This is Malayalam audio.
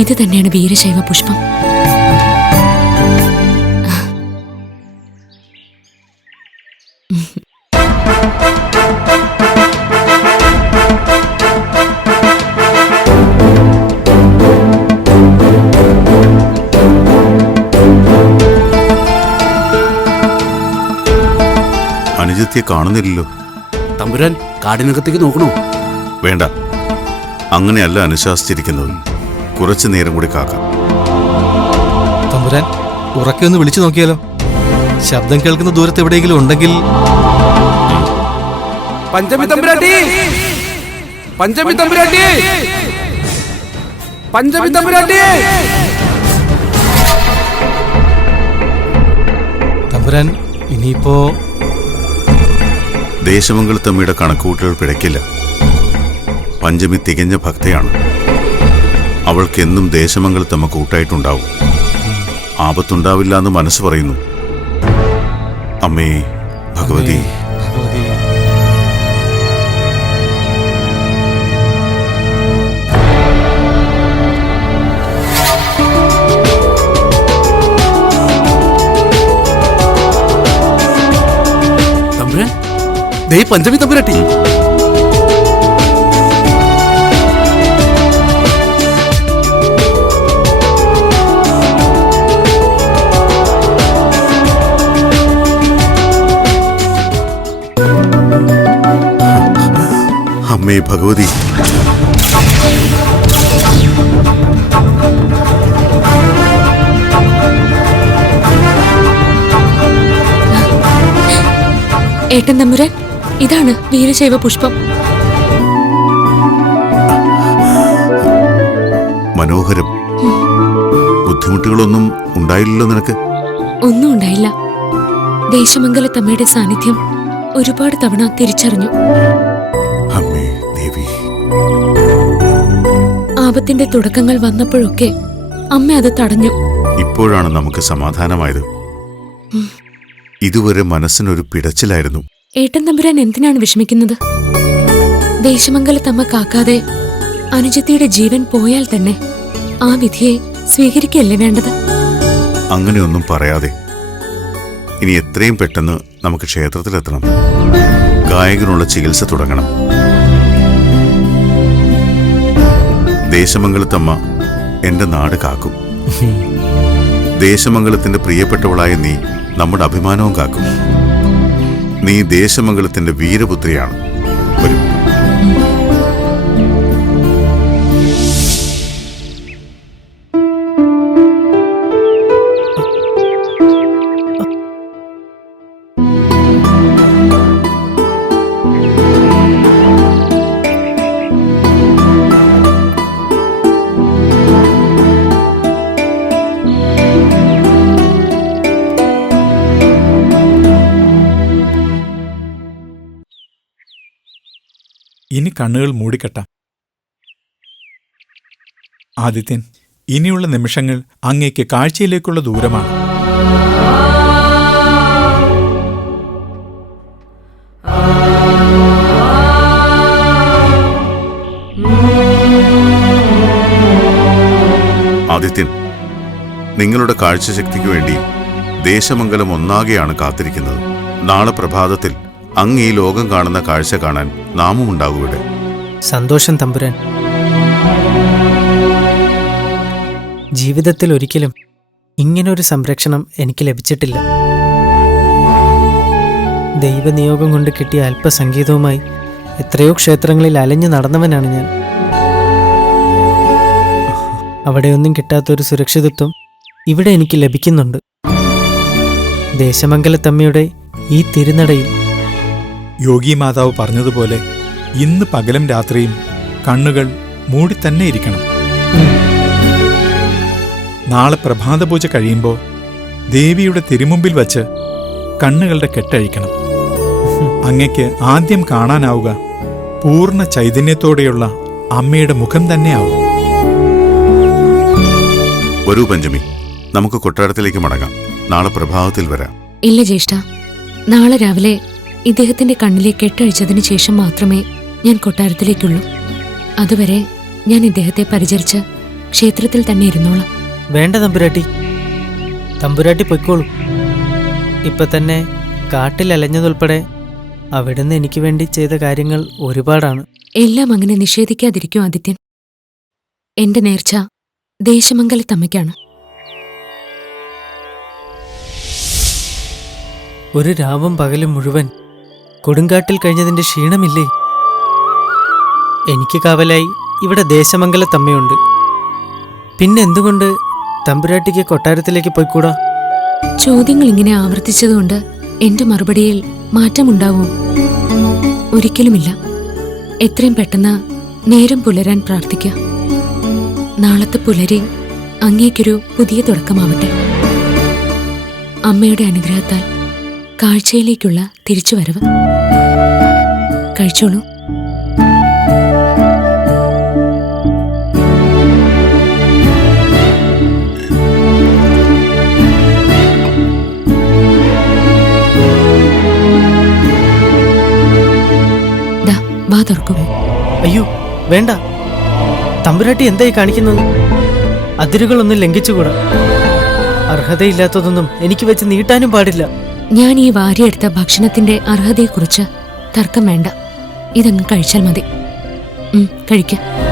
ഇത് തന്നെയാണ് വീരശൈവ പുഷ്പം. അനുജത്തിയെ കാണുന്നില്ലല്ലോ. തമ്പുരാൻ കാടിനകത്തേക്ക് നോക്കണോ? വേണ്ട. അങ്ങനെയല്ല അനുശാസിച്ചിരിക്കുന്നത്. കുറച്ചു നേരം കൂടി കാക്കാം. തമ്പുരാൻ ഉറക്കെ ഒന്ന് വിളിച്ചു നോക്കിയാലോ? ശബ്ദം കേൾക്കുന്ന ദൂരത്ത് എവിടെയെങ്കിലും ഉണ്ടെങ്കിൽ പഞ്ചമി തമ്പുരാട്ടി! പഞ്ചമി തമ്പുരാട്ടി! പഞ്ചമി തമ്പുരാട്ടി! തമ്പുരാൻ ഇനിയിപ്പോ ദേശമംഗലത്തമ്മയുടെ കണക്കുകൂട്ടലുകൾ പിഴയ്ക്കില്ല. പഞ്ചമി തികഞ്ഞ ഭക്തയാണ്. അവൾക്കെന്നും ദേശമംഗലത്തമ്മ കൂട്ടായിട്ടുണ്ടാവും. ആപത്തുണ്ടാവില്ല എന്ന് മനസ്സ് പറയുന്നു. അമ്മേ ഭഗവതി. ദേ പഞ്ചമി തമ്പുരാട്ടി. ഭഗവതി. ഏട്ടൻ തമ്പുരാൻ ഇതാണ് വീരശൈവ പുഷ്പം. മനോഹരം. ബുദ്ധിമുട്ടുകളൊന്നും ഉണ്ടായില്ലല്ലോ നിനക്ക്? ഒന്നും ഉണ്ടായില്ല. ദേശമംഗലത്തമ്മയുടെ സാന്നിധ്യം ഒരുപാട് തവണ തിരിച്ചറിഞ്ഞു. ആപത്തിന്റെ തുടക്കങ്ങൾ വന്നപ്പോഴൊക്കെ അമ്മ അത് തടഞ്ഞു. ഇപ്പോഴാണ് നമുക്ക് സമാധാനമായത്. ഇതുവരെ മനസ്സിനൊരു പിടച്ചിലായിരുന്നു. ഏട്ടൻ തമ്പുരാൻ എന്തിനാണ് വിഷമിക്കുന്നത്? ദേശമംഗലത്തമ്മ കാക്കാതെ അനുജത്തിയുടെ ജീവൻ പോയാൽ തന്നെ ആ വിധിയെ സ്വീകരിക്കല്ലേ വേണ്ടത്? അങ്ങനെയൊന്നും പറയാതെ ഇനി എത്രയും പെട്ടെന്ന് നമുക്ക് ക്ഷേത്രത്തിലെത്തണം. ഗായകനുള്ള ചികിത്സ തുടങ്ങണം. ദേശമംഗലത്തമ്മ എന്റെ നാട് കാക്കും. ദേശമംഗലത്തിന്റെ പ്രിയപ്പെട്ടവളായ നീ നമ്മുടെ അഭിമാനവും കാക്കും. നീ ദേശമംഗലത്തിന്റെ വീരപുത്രിയാണ്. ഇനി കണ്ണുകൾ മൂടിക്കെട്ടാം. ആദിത്യൻ ഇനിയുള്ള നിമിഷങ്ങൾ അങ്ങേക്ക് കാഴ്ചയിലേക്കുള്ള ദൂരമാണ്. ആദിത്യൻ നിങ്ങളുടെ കാഴ്ചശക്തിക്ക് വേണ്ടി ദേശമംഗലം ഒന്നാകെയാണ് കാത്തിരിക്കുന്നത്. നാളെ പ്രഭാതത്തിൽ അങ്ങ് ഈ ലോകം കാണുന്ന കാഴ്ച കാണാൻ നാമും ഉണ്ടാകും ഇവിടെ. സന്തോഷം തമ്പുരാൻ. ജീവിതത്തിൽ ഒരിക്കലും ഇങ്ങനൊരു സംരക്ഷണം എനിക്ക് ലഭിച്ചിട്ടില്ല. ദൈവനിയോഗം കൊണ്ട് കിട്ടിയ അല്പസംഗീതവുമായി എത്രയോ ക്ഷേത്രങ്ങളിൽ അലഞ്ഞു നടന്നവനാണ് ഞാൻ. അവിടെയൊന്നും കിട്ടാത്തൊരു സുരക്ഷിതത്വം ഇവിടെ എനിക്ക് ലഭിക്കുന്നുണ്ട്. ദേശമംഗലത്തമ്മയുടെ ഈ തിരുനടയിൽ യോഗി മാതാവ് പറഞ്ഞതുപോലെ ഇന്ന് പകലും രാത്രിയും കണ്ണുകൾ മൂടി തന്നെ ഇരിക്കണം. നാളെ പ്രഭാത പൂജ കഴിയുമ്പോൾ ദേവിയുടെ തിരുമുമ്പിൽ വച്ച് കണ്ണുകളുടെ കെട്ടഴിക്കണം. അങ്ങയ്ക്ക് ആദ്യം കാണാനാവുക പൂർണ ചൈതന്യത്തോടെയുള്ള അമ്മയുടെ മുഖം തന്നെയാവും. വരൂ പഞ്ചമി നമുക്ക് കൊട്ടാരത്തിലേക്ക് മടങ്ങാം. നാളെ പ്രഭാതത്തിൽ വരാം. ഇല്ല ജ്യേഷ്ഠ നാളെ രാവിലെ ഇദ്ദേഹത്തിന്റെ കണ്ണിലെ കെട്ടഴിച്ചതിന് ശേഷം മാത്രമേ ഞാൻ കൊട്ടാരത്തിലേക്കുള്ളൂ. അതുവരെ ഞാൻ ഇദ്ദേഹത്തെ പരിചരിച്ച് ക്ഷേത്രത്തിൽ തന്നെ ഇരുന്നോളാം. വേണ്ട തമ്പുരാട്ടി. തമ്പുരാട്ടി പൊയ്ക്കോളൂ. ഇപ്പൊ തന്നെ കാട്ടിൽ അലഞ്ഞതുൾപ്പെടെ അവിടുന്ന് എനിക്ക് വേണ്ടി ചെയ്ത കാര്യങ്ങൾ ഒരുപാടാണ്. എല്ലാം അങ്ങനെ നിഷേധിക്കാതിരിക്കും ആദിത്യൻ. എന്റെ നേർച്ച ദേശമംഗലത്തമ്മയ്ക്കാണ്. ഒരു രാവും പകലും മുഴുവൻ കൊടുങ്കാട്ടിൽ കഴിഞ്ഞതിന്റെ ക്ഷീണമില്ലേ? എനിക്ക് കാവലായി ഇവിടെ ദേശമംഗലത്തമ്മയുണ്ട്. പിന്നെ എന്തുകൊണ്ട് തമ്പുരാട്ടിക്ക് കൊട്ടാരത്തിലേക്ക് പോയിക്കൂടാ? ചോദ്യങ്ങൾ ഇങ്ങനെ ആവർത്തിച്ചതുകൊണ്ട് എന്റെ മറുപടിയിൽ മാറ്റമുണ്ടാവോ. ഒരിക്കലുമില്ല. എത്രയും പെട്ടെന്ന് നേരം പുലരാൻ പ്രാർത്ഥിക്കുക നാളത്തെ പുലരെ അങ്ങേക്കൊരു പുതിയ തുടക്കമാവട്ടെ. അമ്മയുടെ അനുഗ്രഹത്താൽ കാഴ്ചയിലേക്കുള്ള തിരിച്ചുവരവ്. കഴിച്ചോളൂ. അയ്യോ വേണ്ട. തമ്പുരാട്ടി എന്തായി കാണിക്കുന്നത്? അതിരുകളൊന്നും ലംഘിച്ചുകൂടാ. അർഹതയില്ലാത്തതൊന്നും എനിക്ക് വെച്ച് നീട്ടാനും പാടില്ല. ഞാൻ ഈ വാരിയെടുത്ത ഭക്ഷണത്തിന്റെ അർഹതയെക്കുറിച്ച് തർക്കം വേണ്ട. ഇതങ്ങ് കഴിച്ചാൽ മതി. കഴിക്കാം.